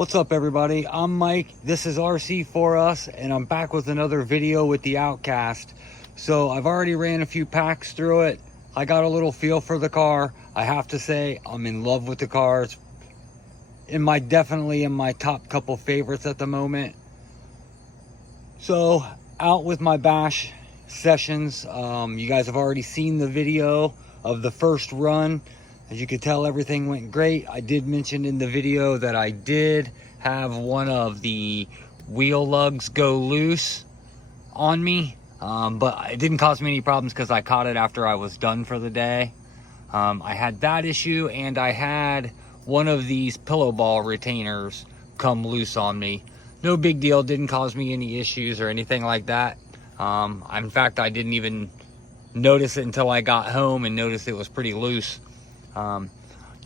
What's up, everybody? I'm Mike. This is RC for us, and I'm back with another video with the Outcast. So I've already ran a few packs through it. I got a little feel for the car. I have to say I'm in love with the car. It's definitely in my top couple favorites at the moment. So out with my bash sessions. You guys have already seen the video of the first run. As you can tell, everything went great. I did mention in the video that I did have one of the wheel lugs go loose on me, but it didn't cause me any problems because I caught it after I was done for the day. I had that issue, and I had one of these pillow ball retainers come loose on me. No big deal, didn't cause me any issues or anything like that. In fact, I didn't even notice it until I got home and noticed it was pretty loose.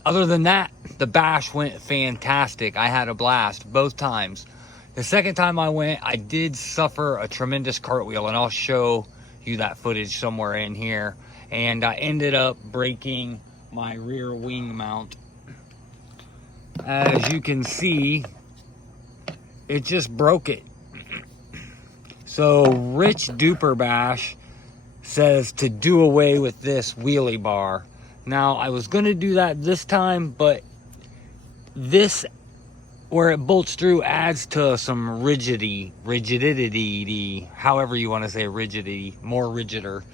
Other than that, the bash went fantastic. I had a blast both times. The second time I went, I did suffer a tremendous cartwheel, and I'll show you that footage somewhere in here. And I ended up breaking my rear wing mount. As you can see, it just broke it. So Rich Duper Bash says to do away with this wheelie bar. Now, I was going to do that this time, but this, where it bolts through, adds to some rigidity, however you want to say rigidity, more rigider.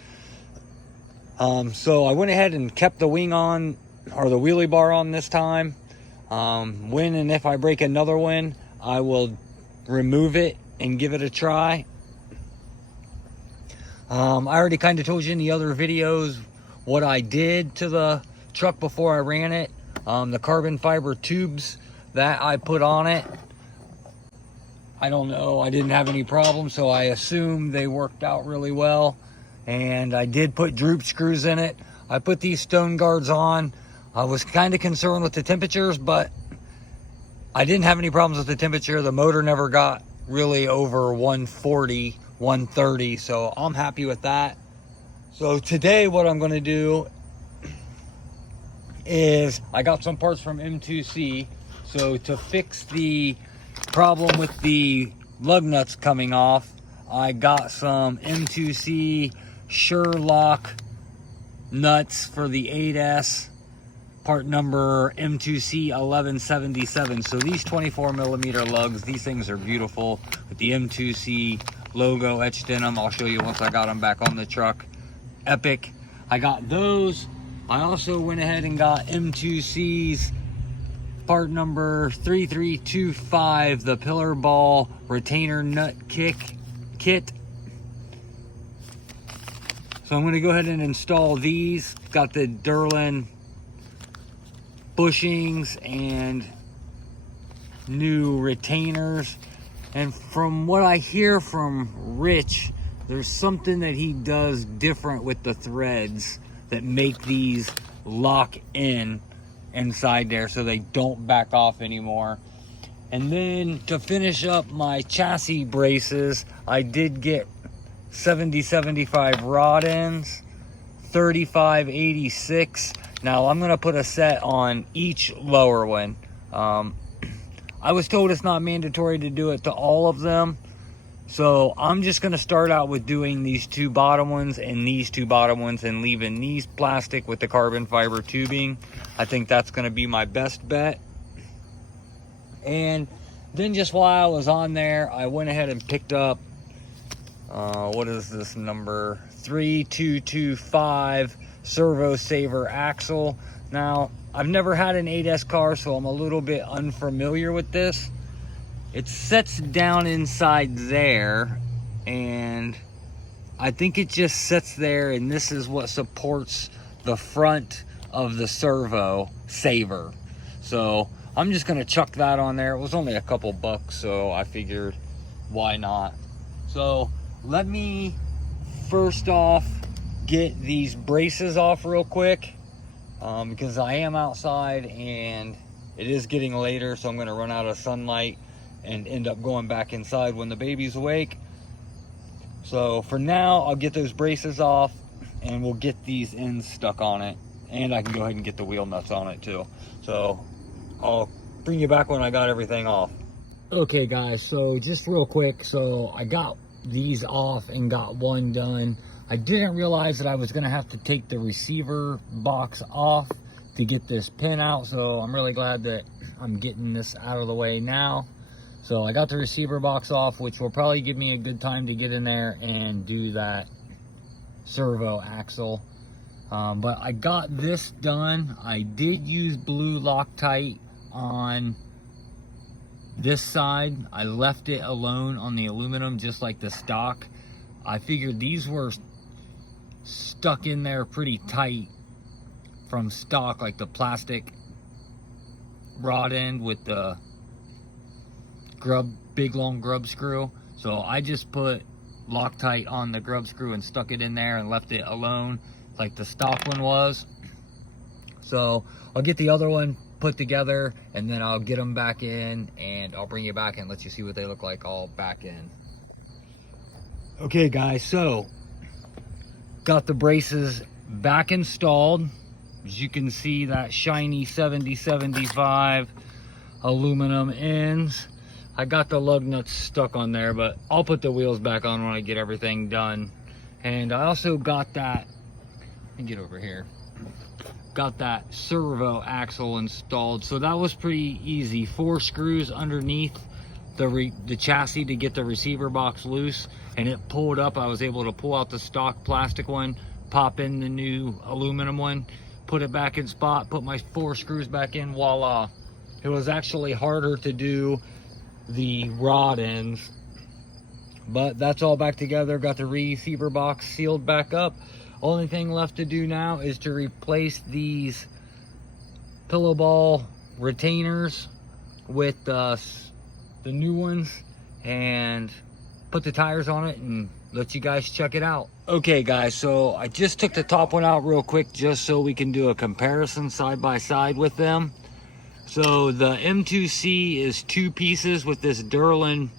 So I went ahead and kept the wing on, or the wheelie bar on this time. When and if I break another one, I will remove it and give it a try. I already kind of told you in the other videos what I did to the truck before I ran it. The carbon fiber tubes that I put on it, I don't know, I didn't have any problems, so I assume they worked out really well. And I did put droop screws in it. I put these stone guards on. I was kind of concerned with the temperatures, but I didn't have any problems with the temperature. The motor never got really over 140, 130, so I'm happy with that. So today what I'm going to do is, I got some parts from M2C. So to fix the problem with the lug nuts coming off, I got some M2C Sherlock nuts for the 8S, part number M2C 1177. So these 24mm lugs, these things are beautiful with the M2C logo etched in them. I'll show you once I got them back on the truck. Epic. I got those. I also went ahead and got M2C's part number 3325, the pillar ball retainer nut kit. So I'm going to go ahead and install these. Got the Durlin bushings and new retainers. And from what I hear from Rich, there's something that he does different with the threads that make these lock in inside there so they don't back off anymore. And then to finish up my chassis braces, I did get 7075 rod ends, 3586. Now I'm going to put a set on each lower one. I was told it's not mandatory to do it to all of them. So I'm just going to start out with doing these two bottom ones and these two bottom ones, and leaving these plastic with the carbon fiber tubing. I think that's going to be my best bet. And then just while I was on there, I went ahead and picked up, what is this number? 3225 Servo Saver axle. Now, I've never had an 8S car, so I'm a little bit unfamiliar with this. It sets down inside there, and I think it just sits there, and this is what supports the front of the servo saver. So I'm just gonna chuck that on there. It was only a couple bucks, so I figured why not. So let me first off get these braces off real quick, because I am outside and it is getting later, so I'm gonna run out of sunlight and end up going back inside when the baby's awake. So for now, I'll get those braces off and we'll get these ends stuck on it, and I can go ahead and get the wheel nuts on it too. So I'll bring you back when I got everything off. Okay guys, so just real quick, so I got these off and got one done. I didn't realize that I was gonna have to take the receiver box off to get this pin out, so I'm really glad that I'm getting this out of the way now. So I got the receiver box off, which will probably give me a good time to get in there and do that servo axle. But I got this done. I did use blue Loctite on this side. I left it alone on the aluminum, just like the stock. I figured these were stuck in there pretty tight from stock, like the plastic rod end with the big long grub screw. So I just put Loctite on the grub screw and stuck it in there and left it alone like the stock one was. So I'll get the other one put together and then I'll get them back in and I'll bring you back and let you see what they look like all back in. Okay guys, so got the braces back installed. As you can see, that shiny 70-75 aluminum ends. I got the lug nuts stuck on there, but I'll put the wheels back on when I get everything done. And I also got that, let me get over here, got that servo axle installed. So that was pretty easy. 4 screws underneath the chassis to get the receiver box loose, and it pulled up. I was able to pull out the stock plastic one, pop in the new aluminum one, put it back in spot, put my 4 screws back in, voila. It was actually harder to do the rod ends, but that's all back together. Got the receiver box sealed back up. Only thing left to do now is to replace these pillow ball retainers with the new ones and put the tires on it and let you guys check it out. Okay guys, so I just took the top one out real quick just so we can do a comparison side by side with them. So the M2C is 2 pieces with this Durlin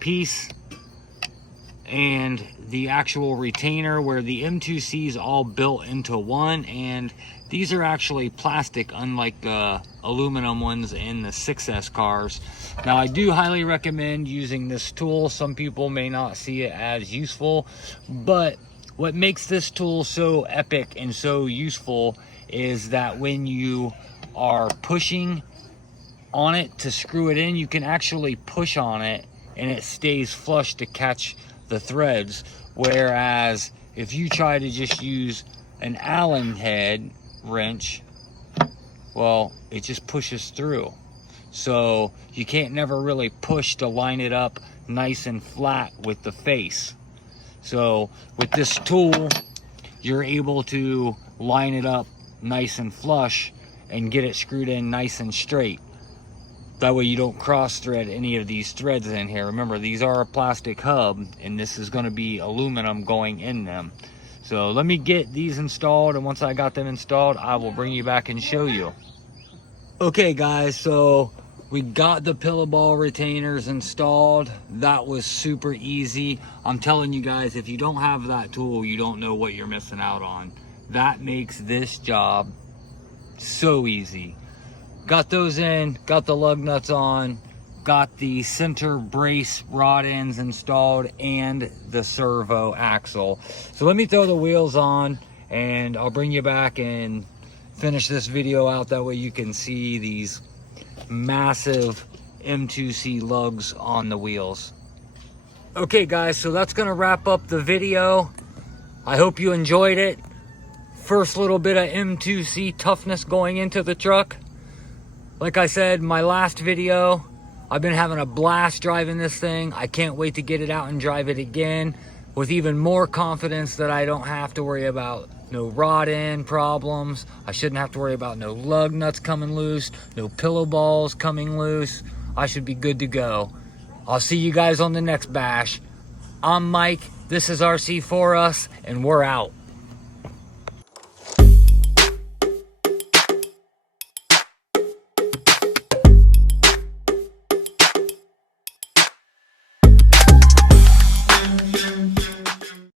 piece and the actual retainer, where the M2C is all built into one, and these are actually plastic, unlike the aluminum ones in the 6S cars. Now I do highly recommend using this tool. Some people may not see it as useful, but what makes this tool so epic and so useful is that when you are pushing on it to screw it in, you can actually push on it and it stays flush to catch the threads. Whereas if you try to just use an Allen head wrench, well, it just pushes through. So you can't never really push to line it up nice and flat with the face. So with this tool, you're able to line it up nice and flush and get it screwed in nice and straight. That way you don't cross thread any of these threads in here. Remember, these are a plastic hub and this is going to be aluminum going in them. So let me get these installed, and once I got them installed, I will bring you back and show you. Okay guys, so we got the pillow ball retainers installed. That was super easy. I'm telling you guys, if you don't have that tool, you don't know what you're missing out on. That makes this job so easy. Got those in, got the lug nuts on, got the center brace rod ends installed, and the servo axle. So let me throw the wheels on and I'll bring you back and finish this video out. That way you can see these massive M2C lugs on the wheels. Okay guys, so that's gonna wrap up the video. I hope you enjoyed it. First little bit of M2C toughness going into the truck. Like I said, my last video, I've been having a blast driving this thing. I can't wait to get it out and drive it again with even more confidence that I don't have to worry about no rod end problems. I shouldn't have to worry about no lug nuts coming loose, no pillow balls coming loose. I should be good to go. I'll see you guys on the next bash. I'm Mike, this is RC for Us, and we're out.